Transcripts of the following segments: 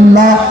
Allah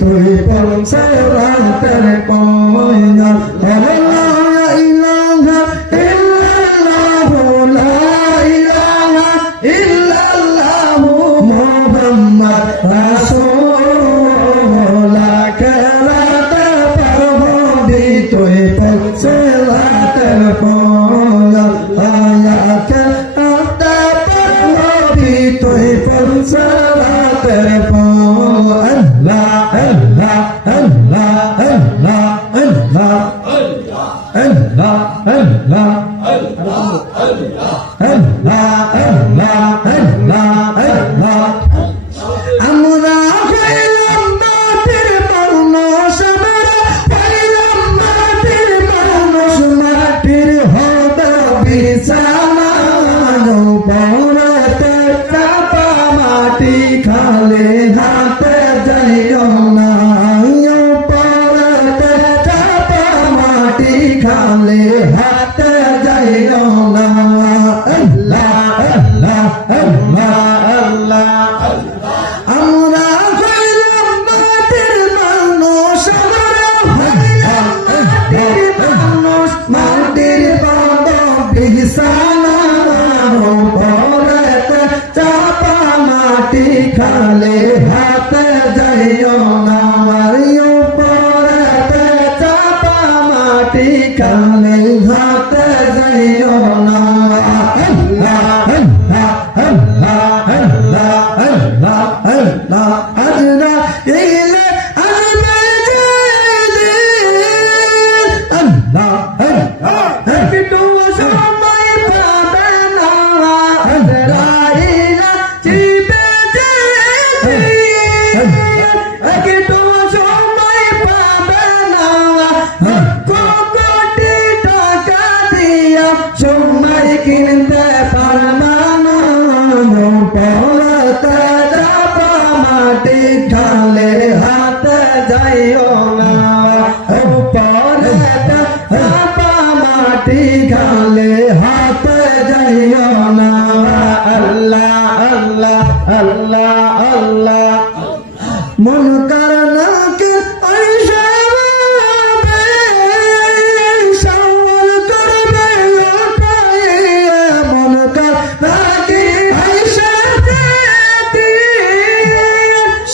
তুই পল সালাতের পয়গাম লা ইলাহা ইল্লাল্লাহু লা ইলাহা ইল্লাল্লাহু মুহাম্মদ রাসূলুল্লাহ কেরাতে পারবি তুই পল সালাতের পয়গাম আয়াকে আতা পারবি তুই পল সালাতের পয়গাম লা ইলাহা ইল্লাল্লাহ আমরা হইলাম মাটির মানুষ আমরা হইলাম মাটির মানুষ মাটির হবে বিছানা পড়তে চাপা মাটি খালে হাতে যাইও না পড়তে চাপা মাটি খালে হাতে যাইও না আল্লাহ আল্লাহ আল্লাহ আল্লাহ আমরা হইলাম মাটির মানুষ আমরা হইলাম মাটির মানুষ মাটির পাদ বিছানা পড়তে চাপা মাটি খালে হাতে যাইও না পড়তে চাপা মাটি খালে হাতে যাইও না আল্লাহ আল্লাহ আল্লাহ আল্লাহ আল্লাহ আজরা ইলে আল্লাহ আল্লাহ একটু সময় পাবে না আজরা ইলা চিবে একটু সময় পাবে না কোটি টাকা দিয়া সময় কিনতে পারবা না পড়তে যাবা মাটি খালে হাতে যাইও না পড়তে যাবা মাটি খালে হাতে যাইও না আল্লাহ আল্লাহ আল্লাহ আল্লাহ মন কারণকে আইসা সওয়াল করবে ওটাইয়া মন কারণকে আইসা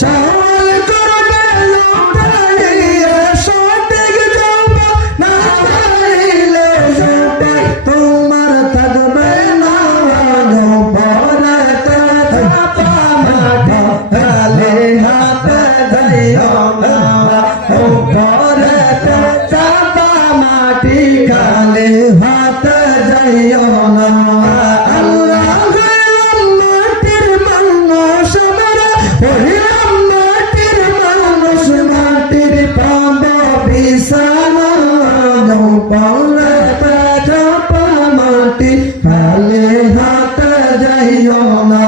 সওয়াল করবে ওটাইয়া সঠিক জবাব না পাইলে সঠিক তোমার থাকবে না পড়তে চাপা মাটি খালে হাতে যাইও না পড়তে চাপা মাটি খালে হাতে যাইও না আল্লাহ হইলাম মাটির মানুষ আমরা হইলাম মাটির মানুষ মাটির পাব বিছানা পড়তে চাপা মাটি খালে হাতে যাইও না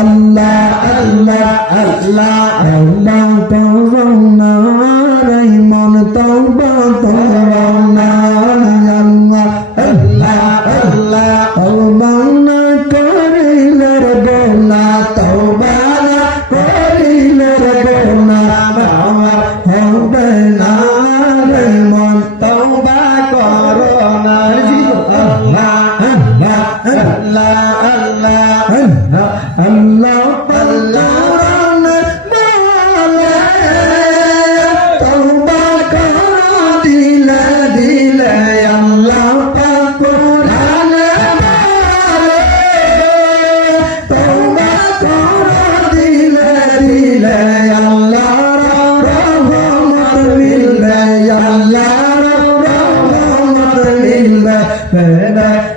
আল্লাহ আল্লাহ আল্লাহ আল্লাহ তওবা রাই মন তওবা তওবা আল্লাহ আল্লাহ আল্লাহ তওবা না করিলে রে বোনা তওবা না করিলে রে বোনা হবে না রে মন তওবা করো না আল্লাহ আল্লাহ আল্লাহ আল্লাহ আল্লাহ আল্লাহ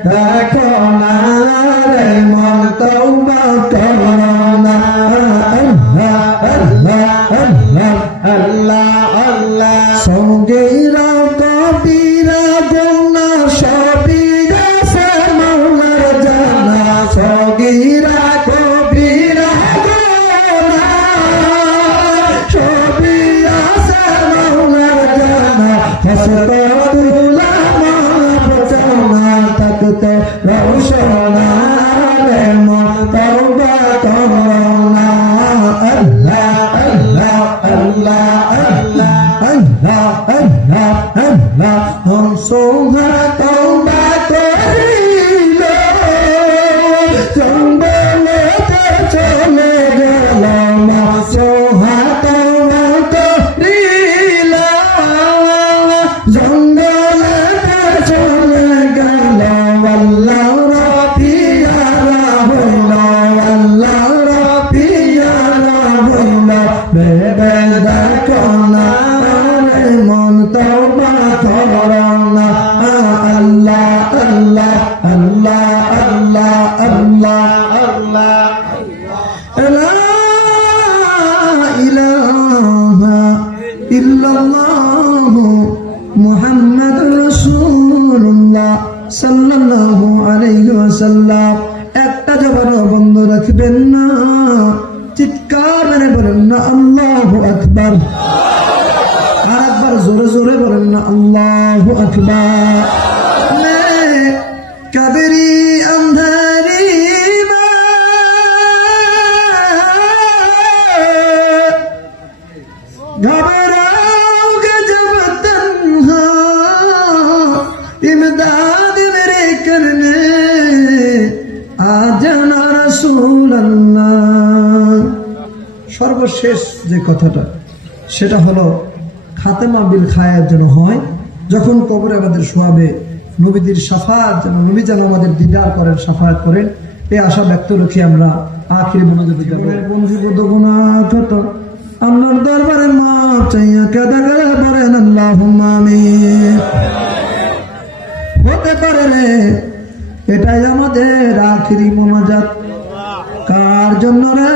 দেখো না রে মন তওবা করো না আল্লাহ আল্লাহ আল্লাহ আল্লাহ সঙ্গীরা কবিরা গুনাহ সবই আছে মাওলার জানা সঙ্গীরা কবিরা গুনাহ সবই আছে মাওলার জানা হসরতুল্লাহ তখতে রওশনা রে মন তওবা করো না আল্লাহ আল্লাহ আল্লাহ সোহা তওবা করিল জঙ্গলে চলে গেল সোহা তওবা করিল জঙ্গলে চলে গেল আল্লাহ রাপিয়ারা হইল আল্লাহ রাপিয়ারা হইল বেবে দেখো না মন তওবা করো না আল্লাহ আল্লাহ আল্লাহ আল্লাহ আল্লাহ আল্লাহ লা ইলাহা ইল্লাল্লাহ মুহাম্মাদুর রাসূলুল্লাহ সাল্লাল্লাহু আলাইহি ওয়াসাল্লাম। একটা জবানও বন্ধ রাখবেন না, চিৎকার মেরে বলেন না আল্লাহু আকবার। আর একবার জোরে জোরে বলেন না আল্লাহু আকবার। কাদেরি अंधेरी में घबराओगे जब तन्हा इमदाद मेरे करने आ जाना रसूल अल्लाह। সর্বশেষ যে কথাটা সেটা হলো খাতেমা বিল খায়ের যেন হয়, যখন কবরে আমাদের শোয়াবে নবীদের শাফাআত যেন নবী যেন আমাদের দিদার করেন, শাফাআত করেন, এই আশা ব্যক্ত রেখে আমরা আখিরি মোনাজাতে যাব। বন্ধুবদ্ধ গুনাহ কত আল্লাহর দরবারে মাফ চাইয়া কাদা করে বলেন আল্লাহুম্মা আমিন। হতে পারে রে এটাই আমাদের আখিরি মোনাজাত। কার জন্য রে?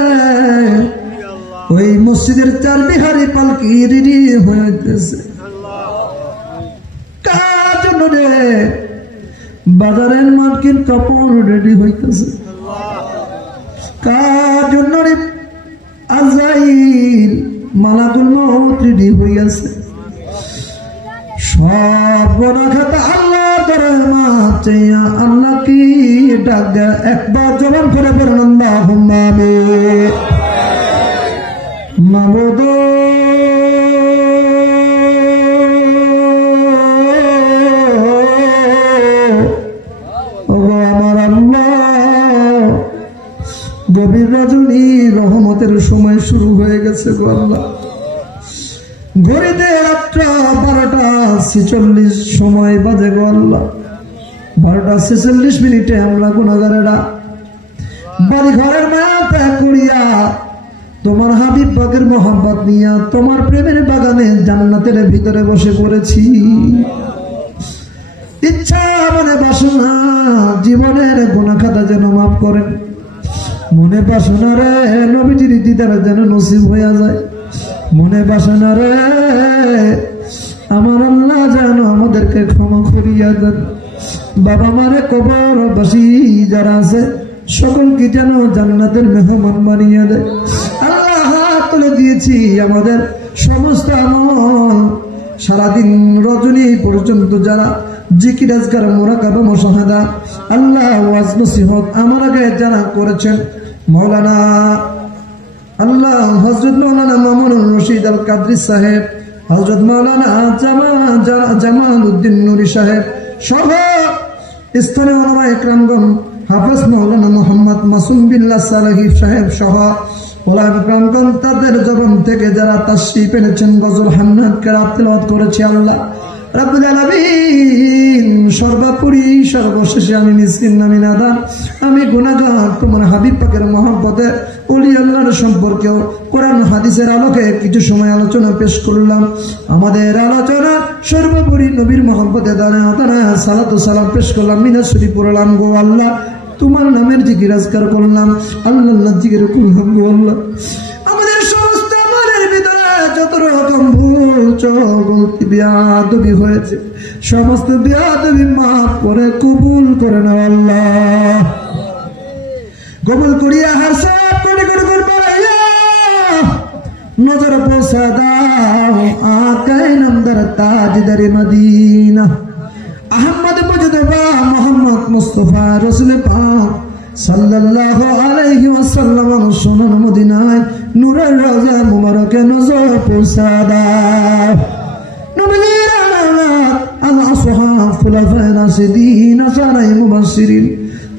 ওই মসজিদের চার বিহারি পালকি রেডি হইতেছে। কার জন্য রে? বাজারের মার্কেট কাপড় রেডি হইতেছে। কার জন্য রে? আজরাইল মালাকুল মউত রেডি হইয়াছে। সব গুনাহ খাতা আল্লাহ দরবারে মাফ চাইয়া আল্লাহ কি ডাক দেয়, একবার জবান করে বলেন আল্লাহুম্মা আমিন। মাবুদ আমার আল্লাহ, গভীর রজনী রহমতের সময় শুরু হয়ে গেছে গো আল্লাহ। ঘড়িতে রাত্র 12:46 সময় বাজে গো আল্লাহ। 12:46 আমরা গুনাহগারেরা বাড়ি ঘরের মায়া ত্যাগ করিয়া তোমার হাবিব পাকের মোহাম্মত নিয়া তোমার প্রেমের বাগানে জান্নাতের ভিতরে বসে পড়েছি। ইচ্ছা মনে বাসনা জীবনের গুনাহ খাতা যেন মাফ করেন, মনে বাসনা রে নবীজির দিদার যেন নসিব হইয়া যায়, মনে বাসনা রে আমার আল্লাহ যেন আমাদেরকে ক্ষমা করিয়া দেন। বাবা মারে কবরবাসী যারা আছে সকলকে যেন জান্নাতের মেহমান বানিয়ে দেয়। আল্লাহ হাত তুলে দিয়েছি আমাদের সমস্ত আমল সারাদিন রজনী পর্যন্ত যারা জিকির আজকার মুরাকাবা মুশাহাদা আল্লাহ ওয়াজ নসিহত আমার আগে যারা করেছেন, মাওলানা আল্লাহ হযরত মাওলানা মামুনুর রশিদ আল কাদরি সাহেব, হযরত মাওলানা জামাল উদ্দিন নুরি সাহেব সহ স্থানীয় ওলামায়ে কেরামগণ, হাফেজ মাওলানা মোহাম্মদ মাসুম বিল্লাহ সালাহি সাহেব সহ ওলামায়ে কেরামগণ তাদের জবান থেকে যারা তাশরিফ এনেছেন, গজল হান্নাত কেরাত তেলাওয়াত করেছে আল্লাহ রাব্বুল আলামিন। সর্বোপরি সর্বশেষে আমি মিসকিন নামি নাদান, আমি গুনাহগার, তোমার হাবিব পাকের মহব্বতে ওলি আল্লাহর সম্পর্কেও কোরআন হাদিসের আলোকে কিছু সময় আলোচনা পেশ করলাম। আমাদের আলোচনা সর্বোপরি নবীর মহব্বতে দাঁড়ায় সালাতু সালাম পেশ করলাম, মিনাজ শরীফ পড়লাম গো আল্লাহ, তোমার নামের জিকির আজকার করলাম আল্লাহ জিকির করলাম গো আল্লাহ। আমাদের সমস্ত আমলের ভিতরে যত রকম ভুল চলতি বিয়াদবি হয়েছে সমস্ত বিয়াদবি মাফ করে কবুল করে নাও আল্লাহ। কবুল করিয়া হার সব কোটি কোটি করবাইয়া নজর পৌঁছা দাও আকায়ে নামদার তাজদারে মদিনা আহমদ মুজতবা মোহাম্মদ মুস্তাফা রাসূল পাক সাল্লাল্লাহু আলাইহি ওয়াসাল্লাম সোনার মদিনায় নূরের রওজা মুবারকে নজর পৌঁছা দাও। নবীর আলাত আসহাব খুলাফায়ে রাশিদিন আশারায়ে মুবাশশিরিন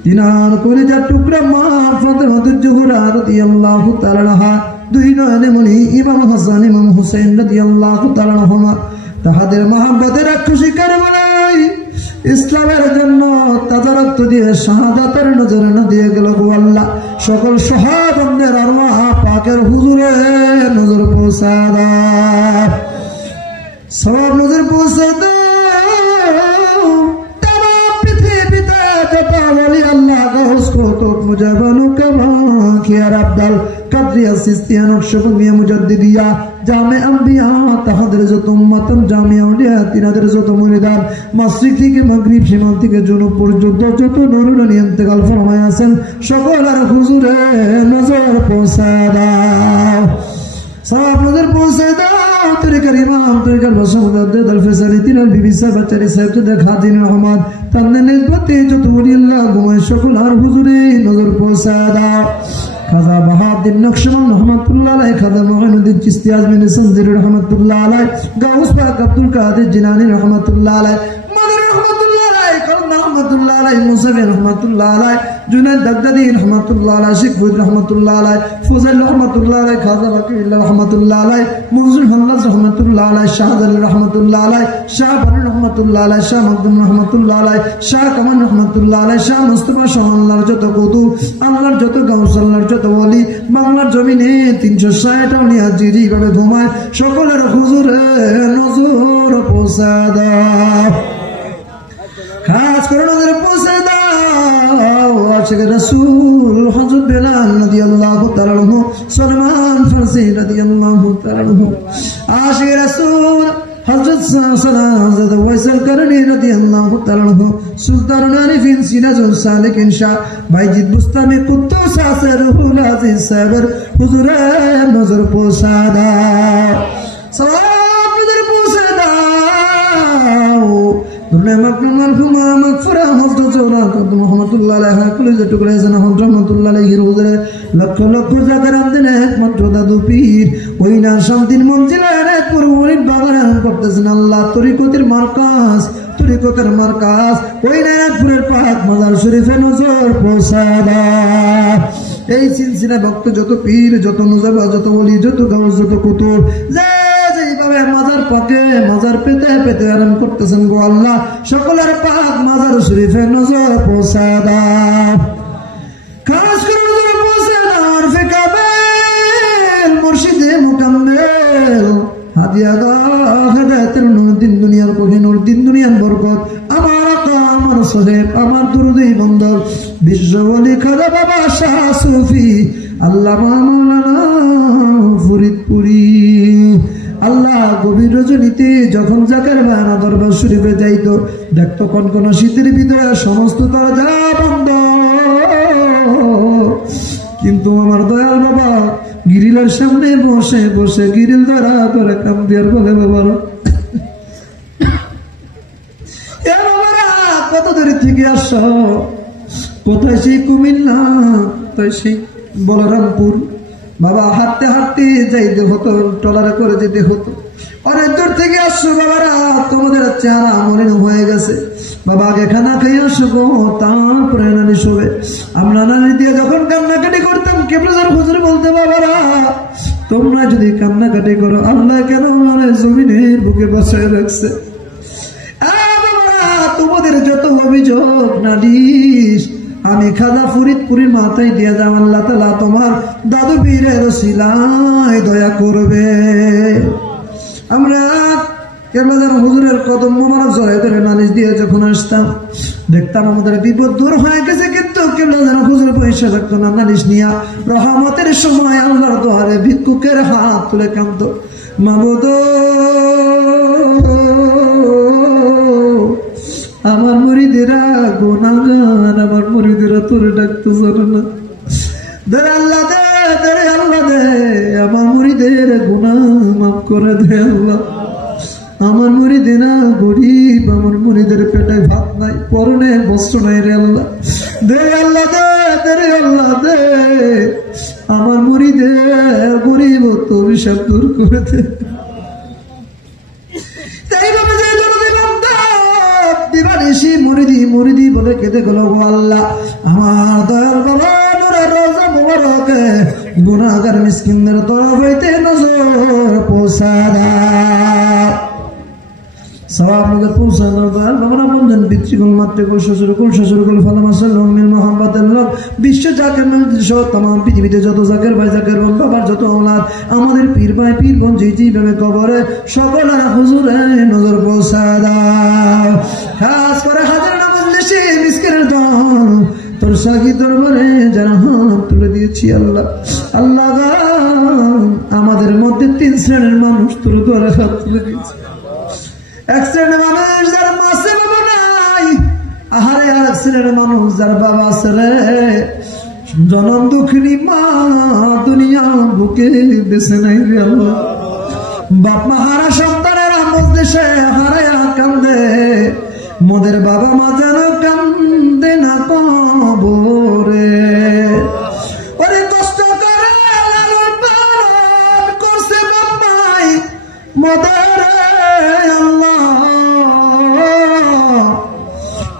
দিনার কলিজার টুকরা মা ফাতেমা জোহরা রাদিয়াল্লাহু তাআলা আনহা দুই নয়নে মনি ইমাম হাসান ইমাম হুসাইন রাদিয়াল্লাহু তাআলা আনহুমা তাহাদের মহব্বতের খুশি করে বলাই ইসলামের জন্য তাজা রক্ত দিয়ে শাহাদাতের নজরে না দিয়ে গেল গো আল্লাহ সকল সাহাবাদের আরওয়াহ পাকের হুজুরে নজর পৌঁছা দাও সব নজর পৌঁছা দাও তামাম পৃথিবীতে যত ওলি আল্লাহ গাউস কুতুব মুজাবানু কামা খিয়ার আব্দাল কাদরিয়া সিস্তিয়া নকশবন্দিয়া মুজাদ্দিদিয়া জামে আম্বিয়া তাহাদের যত উম্মাতান জামিয়া উলিয়া তিনাদের যত মুরিদান মাশরিক থেকে মাগরিব সীমান্ত থেকে জুনুব পর্যন্ত যত নূরানী ইন্তেকাল ফরমায় আছেন সকলের হুজুরে নজর পৌঁছা দাও সব নজর পৌঁছে দাও তরিকার ইমাম তরিকার বাসামুদ্দাদ আল-ফিসালি তিনার বিবি সাহেব বাচ্চারি সাহেব তোদের খাদিন রহমান তাদের নিসবতে যত ওলিয়াল্লাহ ঘুমায় সকল আর হুজুরে নজর পৌঁছা দাও খাজা বাহাউদ্দিন নকশবন্দি রহমাতুল্লাহ আলাইহি খাজা মুঈনুদ্দিন চিশতি আজমিরি সনজিরি রহমাতুল্লাহ আলাইহি গাউস পাক আব্দুল কাদের জিলানী রহমাতুল্লাহ আলাইহি মাদানী রহমাতুল্লাহ আলাইহি কারম রহমাতুল্লাহ আলাইহি মুসাফির রহমাতুল্লাহ আলাইহি জুনাইদ বাগদাদী রহমাতুল্লাহ আলাইহি শেখ ফরিদ রহমাতুল্লাহ আলাইহি ফজল রহমাতুল্লাহ আলাইহি খাজা ওয়াকিউল্লাহ রহমাতুল্লাহ আলাইহি মুনজির হাল্লাজ রহমাতুল্লাহ আলাইহি শাহজালাল রহমাতুল্লাহ আলাইহি শাহ বারী রহমাতুল্লাহ আলাইহি শাহ মাকদুম রহমাতুল্লাহ আলাইহি শাহ কামাল রহমাতুল্লাহ আলাইহি শাহ মুস্তাফা শাহ আল্লাহর যত কুতুব আল্লাহর যত গাউস আল্লাহর যত ওলি বাংলার জমিনে 360 আউলিয়া যেভাবে ঘুমায় সকলের হুজুরে নজর পৌঁছা দাও খাস করে নজর পৌঁছে দাও আশিক রাসূল হযরত বেলাল রাদিয়াল্লাহু তাআলা আনহু সালমান ফারসি রাদিয়াল্লাহু তাআলা আনহু আশিক রাসূল হযরত হযরত ওয়াইসিল করনী রাদিয়াল্লাহু তাআলা আনহু সুলতানুল আরিফিন সিরাজুল সালিকিন শাহ বাইজিদ বুস্তামি কুদ্দুস আসরুল আজিজ সাহেবের হুজুরে নজর পৌঁছা দাও সব নজর পৌঁছা দাও দুনিয়া মাকরুম মারহুমা মাগফিরা হযরত জওরাত মুহাম্মদুল্লাহ আলাইহি কলেজে টুকরা জানা রহমাতুল্লাহ আলাইহি হুজুরে লক্ষ লক্ষ জায়গার আমদিন একমাত্র দাদু পীর ওই না শান্তির মঞ্জিলের এক পুরোপুরি বাগান করতেছেন আল্লাহ তরিকতের মার্কাজ ওই না একপুরের পাক মাজার শরীফে নজর পৌঁছা দাও এই সিলসিলা ভক্ত যত পীর যত মুজাবা যত ওলি যত গাউস যত কুতুব যেইভাবে মাজার পাকে মাজার পেতে পেতে আরাম করতেছেন গো আল্লাহ সকলের পাক মাজার শরীফে নজর পৌঁছা দাও খাস করে নজর পৌঁছা দাও আরফে কামেল মুর্শিদে মুকাম্মেল হাদিয়া দাও হেদায়েতের নূর দিন দুনিয়ার কোহিনুর দিন দুনিয়ার বরকত আমার আকা আমার সাহেব আমার দুরুদি বন্দর বিশ্ব ওলি খাজা বাবা শাহ সুফি আল্লামা মাওলানা ফরিদপুরি আল্লাহ গভীর রজনীতে যখন জাকের বায়না দরবার শরীফে যাইত দেখতো কোন শীতের ভিতরে সমস্ত দরজা বন্ধ কিন্তু আমার দয়াল বাবা গিরিলের সামনে বসে বসে গিরিল ধরা করে কাম দিয়ার বলে বাবারা কত দূরে থেকে আস কোথায় সেই কুমিল্লা কোথায় সেই বলরামপুর বাবা হাঁটতে হাঁটতে যাইতে হতো ট্রলারে করে যেতে হতো অনেক দূর থেকে আসছো বাবারা তোমাদের চেহারা মলিন হয়ে গেছে বাবা আগে খানা খাই আসো গো তারপরে নানি শোবে আমরা নানি দিয়ে যখন কান্নাকাটি করতাম কেবলার হুজুর বলতে বাবারা তোমরা যদি কান্নাকাটি করো আল্লাহ কেন আমার জমিনের বুকে বসায় রাখছে তোমাদের যত অভিযোগ নালিশ আমি খাজা ফরিদপুরের মাথায় দিয়ে যাও আল্লাহ তাআলা তোমার দাদু পীরের ওসিলায় দয়া করবে আমরা কেবলার হুজুরের কদম মোবারক জড়ায় ধরে নালিশ দিয়ে যখন আসতাম দেখতাম আমাদের বিপদ দূর হয়ে গেছে কিন্তু কেবলার হুজুর পয়সা থাকতো না নালিশ নিয়া রহমতের সময় আল্লাহর দোয়ারে ভিক্ষুকের হাত তুলে কাঁদতো মাবুদ আমার মুরিদেরা গুনাহগার আমার মুরিদেরা তোরে ডাকতে জানে না দে আল্লাহ দে আমার মুরিদের গুনাহ মাফ করে দে আল্লাহ আমার মুরিদেরা গরিব আমার মুরিদের পেটে ভাত নাই পরনে বস্ত্র নাই রে আল্লাহ দে আল্লাহ দে রে আল্লাহ দে আমার মুরিদের গরিব তো অভিশাপ দূর করে দে তাই বাবা যে মুরিদি বলে কেঁদে গেল, আল্লাহ আমার দয়াল বাবা নূরের রওজা মুবারকে গুনাহগার মিসকিনদের তরফ হইতে নজর পৌঁছা দাও, সওয়াব নজর পৌঁছা দাও। দয়াল বাবা বন্ধন পিতৃকুল মাতৃকুল শ্বশুরকুল শ্বশুরকুল ফালামাসাল মিল মোহাম্মদের লোক বিশ্ব জাকের সহ तमाम পৃথিবীতে যত জাকের ভাই জাকের বোন বাবার যত औलाद আমাদের পীর ভাই পীর বোন যেভাবে কবরে সকলের হুজুরে নজর পৌঁছা দাও। খাস করে হাজার মজলিসে মিসকিনের দল তোর সাকি দরবারে যারা হাত তুলে দিয়েছি আল্লাহ, আল্লাহ আমাদের মধ্যে 3 শ্রেণীর মানুষ তোর দ্বারা হাত তুলে দিয়েছে। এক শ্রেণীর মানুষ যার মাসে বাবা নাই, আহারে আর এক শ্রেণীর মানুষ যার বাবা আছে রে, জনম দুঃখিনী মা দুনিয়া বুকে বেঁচে নাই রে আল্লাহ। বাপ মা হারা সন্তানেরা মজলিসে হারায়া কান্দে, মোদের বাবা মা যেন কান্দে না কবরে। ওরে কষ্ট করে লালন পালন করছে বাবাই মোদের আল্লাহ,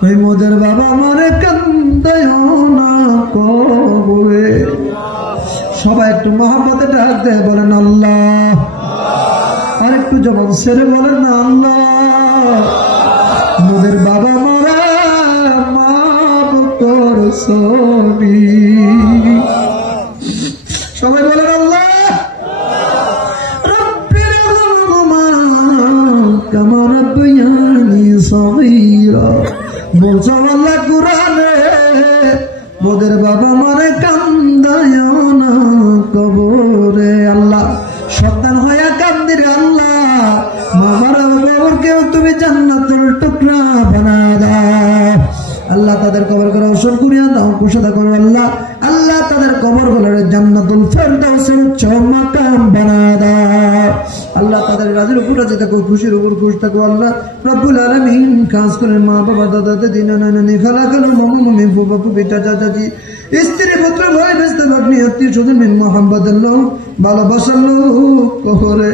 ওই মোদের বাবা মারে কান্দায় না কবরে। সবাই একটু মহব্বতে ডাক দেয়, বলেন আল্লাহ, আর একটু জবান ছেড়ে বলেন না আল্লাহ। মোদের বাবা মারা মাফ করছবি, সবাই বলেন আল্লাহ। রব্বির রহমা কামা রাব্বায়ানি সগীরা, বলছো আল্লাহ কোরআনে মোদের বাবা মারে কান্দায় না কবরে। আল্লাহ সন্তান হয়ে কান্দি রে আল্লাহ, মামার বাবাকেও তুমি জান্নাতুল টুকরা বানা দাও আল্লাহ। তাদের কবর করে রওশন করিয়া দাও, কুশাদা করো আল্লাহ। আল্লাহ তাদের কবর গুলোর জান্নাতুল ফেরদাউসের উচ্চ মাকাম বানা দাও আল্লাহ। তাদের রাজির উপর রাজি থাকো, খুশির উপর খুশ থাকো আল্লাহ রব্বুল আলামিন। খাস করে মা বাবা দাদা দাদি নানা নানি খালা খালু মামু মামি ফুফা ফুফি চাচা চাচি স্ত্রী পুত্র ভাই বেস্তে ভাগ্নি আত্মীয় স্বজন মিন মোহাম্মদের লোক ভালোবাসার লোক কবরে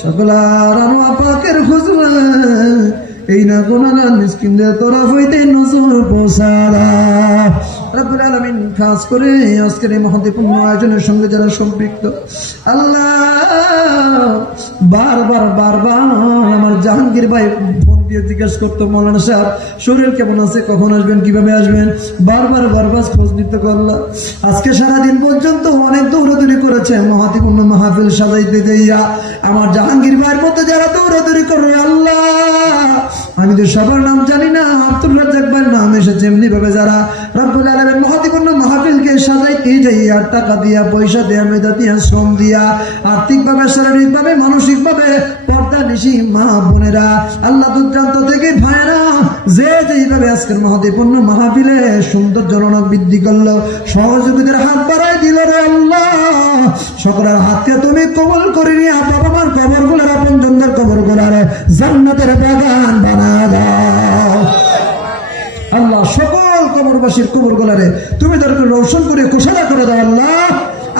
সকলার আনোয়া পাকের খুশরা এই না গুনাহগার মিসকিনদের তরফ হইতে নজর পৌঁছা দাও রব্বুল আলামিন। খাস করে আজকের এই মহত্বপূর্ণ আয়োজনের সঙ্গে যারা সম্পৃক্ত আল্লাহ, বারবার আমার জাহাঙ্গীর ভাই ফোন দিয়ে জিজ্ঞেস করতো, মৌলানা সাহেব শরীর কেমন আছে, কখন আসবেন, কিভাবে আসবেন, বারবার খোঁজ নিতে আল্লাহ। আজকে সারাদিন পর্যন্ত অনেক দৌড়াদৌড়ি করেছে মহত্বপূর্ণ মাহফিল সাজাইতে যাইয়া। আমার জাহাঙ্গীর ভাইয়ের মধ্যে যারা দৌড়াদৌড়ি করে আল্লাহ, আমি তো সবার নাম জানি না, আব্দুল রাজ্জাক ভাইয়ের নাম এসেছে এমনি ভাবে যারা রব্বুল আলামিন মহত্বপূর্ণ মাহফিলকে সাজাইতে যাইয়া টাকা দিয়া, পয়সা দিয়া, মেধা দিয়া, শ্রম দিয়া, আর্থিকভাবে, শারীরিকভাবে, মানসিকভাবে পর্দা নিশি মা বোনেরা আল্লাহ দুর্দান্ত থেকে ভাইরা যে যেইভাবে আজকের মহত্বপূর্ণ মাহফিলে সুন্দর জনক বৃদ্ধি করলো, সহযোগীদের হাত বাড়াই দিল রে আল্লাহ। সকলের হাতকে তুমি কবুল করে নিয়ে বাবা মার কবর গুলার, আপন জনদের কবর গুলার জান্নাতের বাগান বানা দাও আল্লাহ। সকল কবরবাসীর কবর গুলারে তুমি তাদেরকে রৌশন করে কুশলা করে দাও আল্লাহ।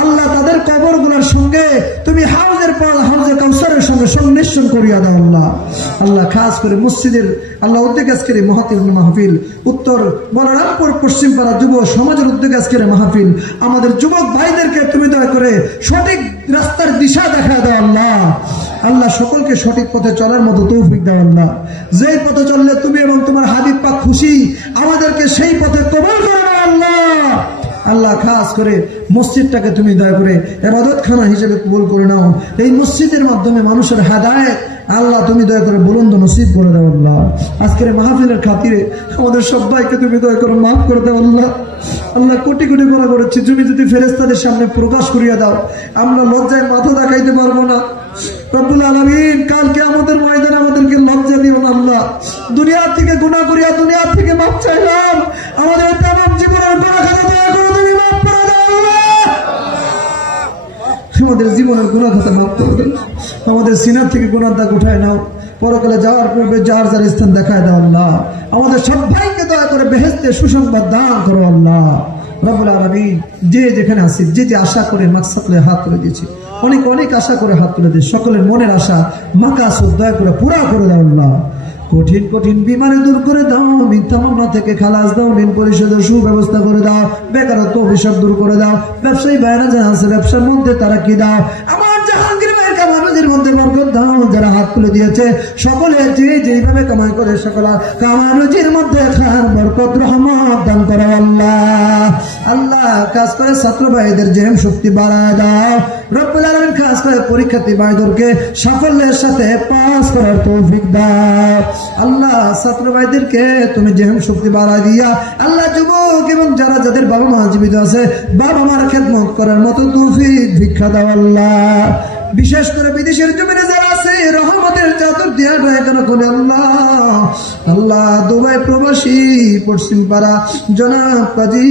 আল্লাহ তাদের কবর গুলার সঙ্গে তুমি হাউজে কাউসারের সঙ্গে সংমিশ্রণ করিয়া দাও আল্লাহ। আল্লাহ খাস করে মসজিদের আল্লাহ উদ্যোগ আজকের মহত্বপূর্ণ মাহফিল, উত্তর বলরামপুর পশ্চিমপাড়া যুব সমাজের উদ্যোগ আজকের মাহফিল, আমাদের যুবক ভাইদেরকে তুমি দয়া করে সঠিক রাস্তার দিশা দেখা দাও আল্লাহ। আল্লাহ সকলকে সঠিক পথে চলার মতো তৌফিক দাও আল্লাহ। যেই পথে চললে তুমি এবং তোমার হাবিব পাক খুশি, আমাদেরকে সেই পথে কবুল করে নাও আল্লাহ। আল্লাহ খাস করে মসজিদটাকে তুমি দয়া করে ইবাদতখানা হিসেবে কবুল করে নাও। এই মসজিদের মাধ্যমে মানুষের হেদায়েত আল্লাহ তুমি দয়া করে বুলন্দ নসিব করে দাও আল্লাহ। আজকের মাহফিলের খাতিরে আমাদের সবাইকে তুমি দয়া করে মাফ করে দাও আল্লাহ। আল্লাহ কোটি কোটি গুনাহ করেছি, তুমি যদি ফেরেশতাদের সামনে প্রকাশ করিয়া দাও, আমরা লজ্জায় মাথা দেখাইতে পারবো না রব্বুল আলামিন। কালকে আমাদের ময়দানে আমাদেরকে লজ্জা দিও না আল্লাহ। দুনিয়া থেকে গুনাহ করিয়া দুনিয়া থেকে মাফ চাইলাম, আমাদের তামাম জীবনের গুনাহ খাতা দয়া করে তুমি মাফ করে দাও আল্লাহ। আমাদের জীবনের গুনাহ খাতা মাফ করে দাও, আমাদের সিনার থেকে গুনার দাগ উঠায় নাও, পরকালে যাওয়ার পূর্বে যার যার স্থান দেখায় দাও আল্লাহ। আমাদের সবাইকে দয়া করে বেহেশতে সুসংবাদ দান করো আল্লাহ রব্বুল আলামিন। যে যেখানে আছে, যে যে আশা করে মাকসাদ করে হাত তুলে দিয়েছে, অনেক অনেক আশা করে হাত তুলে দিয়েছে, সকলের মনের আশা মাকাসুদ দয়া করে পুরা করে দাও আল্লাহ। কঠিন কঠিন বিমানে দূর করে দাও, মিথ্যা মামলা থেকে খালাস দাও, ঋণ পরিশোধের সুব্যবস্থা করে দাও, বেকারত্ব অভিশাপ দূর করে দাও, ব্যবসায়ী বাইরে যারা আছে ব্যবসার মধ্যে তারা কি দাও, আমার জাহাঙ্গীর ভাইয়ের কামানুজির মধ্যে বরকত দাও, যারা হাত তুলে দিয়েছে সকলে যে যেভাবে কামাই করে সকল কামানুজির মধ্যে খান বরকত রহমত দান করো আল্লাহ। আল্লাহ কাজ করে ছাত্র ভাইদের জেম শক্তি বাড়ায় দাও রব্বুল আলামিন, কাজ করে পরীক্ষার্থী ভাইদেরকে সাফল্যের সাথে পাস করার তৌফিক দাও আল্লাহ। ছাত্র ভাইদেরকে তুমি জেম শক্তি বাড়ায় দিয়া আল্লাহ, যুবক এবং যারা যাদের বাবা মা জীবিত আছে বাবা মার খেদমত করার মতো তৌফিক ভিক্ষা দাও আল্লাহ। বিশেষ করে বিদেশের জমিনে যারা আছে রহমতের চাদর দিয়া রায়খানা করে আল্লাহ। আল্লাহ দুবাই প্রবাসী পশ্চিম পাড়া জনাব কাজী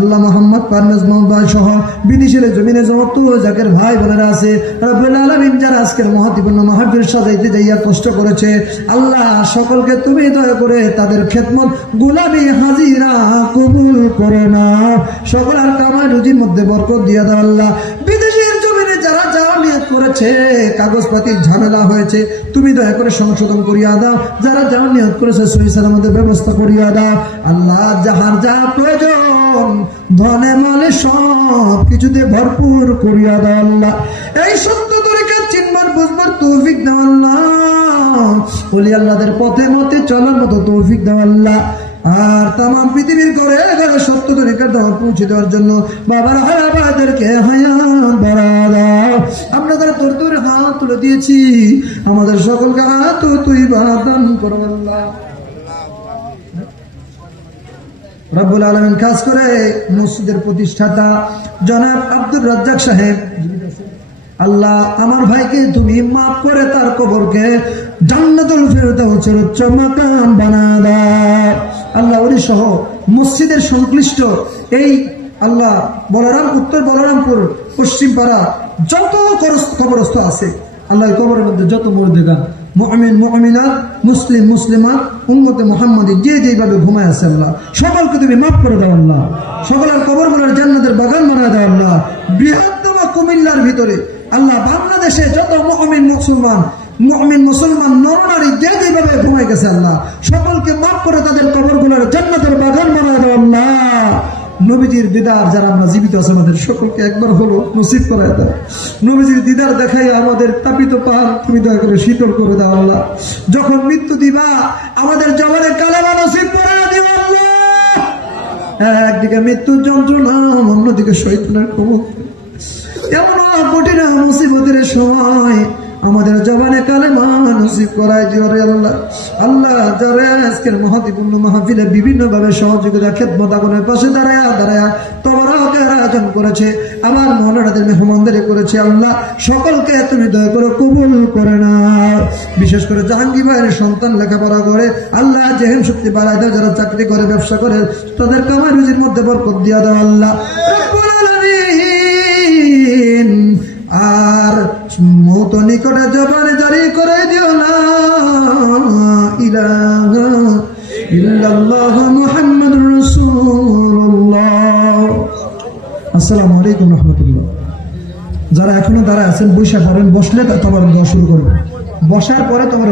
আল্লাহ মোহাম্মদ পারভেজ মোহাম্মদ সহ বিদেশের জমিনে যত জাকের ভাই বোনেরা আছে রব্বুল আলামিন যারা আজকের মহত্বপূর্ণ মাহফিল সাজাইতে যাইয়া কষ্ট করেছে আল্লাহ, সকলকে তুমি দয়া করে তাদের খেদমত গোলামি হাজিরা কবুল করে নাও, সকলের কামাই রুজির মধ্যে বরকত দিয়া দাও আল্লাহ। বিদেশের জমিনে যারা যাওয়া নিয়ত করেছে কাগজপাতির ঝামেলা হয়েছে তুমি দয়া করে সংশোধন করিয়া দাও, যারা যাওয়া নিয়ত করেছে সহি সালামতের ব্যবস্থা করিয়া দাও আল্লাহ। যাহার যা প্রয়োজন ধনে মালে সব কিছুতে ভরপুর করিয়া দাও আল্লাহ। এই সত্য তরিকা চিনবার বুঝবার তৌফিক দাও আল্লাহ। ওলি আল্লাহদের পথে মতে চলার মতো তৌফিক দাও আল্লাহ। আর তাম পৃথিবীর ঘরে ঘরে সত্য তরিকার দাওয়াত পৌঁছে দেওয়ার জন্য বাবার হায়াবাদেরকে হায়াত বাড়া দাও। আমরা তারা তোর তোর হাত তুলে দিয়েছি, আমাদের সকলকে হাত তুই দান করো আল্লাহ। রব্বুল আলামিন কাজ করে মসজিদের প্রতিষ্ঠাতা জনাব আব্দুর রাজ্জাক সাহেব আল্লাহ, আমার ভাইকে তুমি মাফ করে তার কবরকে জান্নাতুল ফেরদাউসের উচ্চ মাকাম বানায় দাও আল্লাহ। ওই সহ মসজিদের সংশ্লিষ্ট এই আল্লাহ বলরাম উত্তর বলরামপুর পশ্চিম পাড়া যত কবরস্থ আছে আল্লাহ, কবরের মধ্যে যত মুর্দেগান মুমিন মুমিনাত মুসলিম মুসলিমাত উম্মতে মুহাম্মাদি যে যেভাবে ঘুমায় আছে আল্লাহ, সকলকে তুমি মাফ করে দাও আল্লাহ। সকলের কবরগুলোর জান্নাতের বাগান বানায় দাও আল্লাহ। বৃহত্তম কুমিল্লার ভিতরে আল্লাহ বাংলাদেশে যত মুমিন মুসলমান নরনারী যে যেভাবে ঘুমায় গেছে আল্লাহ, সকলকে মাফ করে তাদের কবরগুলোর জান্নাতের বাগান বানায় দাও আল্লাহ। নবীজির দিদার যারা আমরা জীবিত আছে আমাদের সকলকে একবার হলো নসিব করায় দাও। নবীজির দিদার দেখাই আমাদের তাপিত পাহাড় তুমি দয়া করে শীতল করে দাও আল্লাহ। যখন মৃত্যু দিবা আমাদের জবানে কালেমা নসিব করে দিও আল্লাহ। একদিকে মৃত্যুর যন্ত্রণা, অন্যদিকে শয়তানের কবর, এমন কঠিন মুসিবতের সময় আমাদের জবানে কালেমা নসিব করায় দিও রে আল্লাহ। আল্লাহ যারা আজকের মহত্বপূর্ণ মাহফিলে বিভিন্ন ভাবে সহযোগিতা খেদমত আগুনের পাশে দাঁড়ায়া তবরাকের আয়োজন করেছে, আমার মহল্লাদের মেহমানদারি করেছে আল্লাহ, সকলকে তুমি দয়া করে কবুল করে নাও। বিশেষ করে জাহাঙ্গীর ভাইয়ের সন্তান লেখাপড়া করে আল্লাহ জেহেন শক্তি বাড়ায় দাও, যারা চাকরি করে ব্যবসা করে তাদের কামাই রুজির মধ্যে বরকত দিয়া দাও আল্লাহ রব্বুল আলামিন। আর মৌত নিকটে জবানে জারি করে দিও না ইলাহা ইল্লাল্লাহ মুহাম্মাদুর রাসূলুল্লাহ। আসসালামু আলাইকুম রাহমাতুল্লাহ। যারা এখনো দাঁড়ায় আছেন বসে পড়েন, বসলে তোমার দোয়া শুরু করবেন, বসার পরে তোমার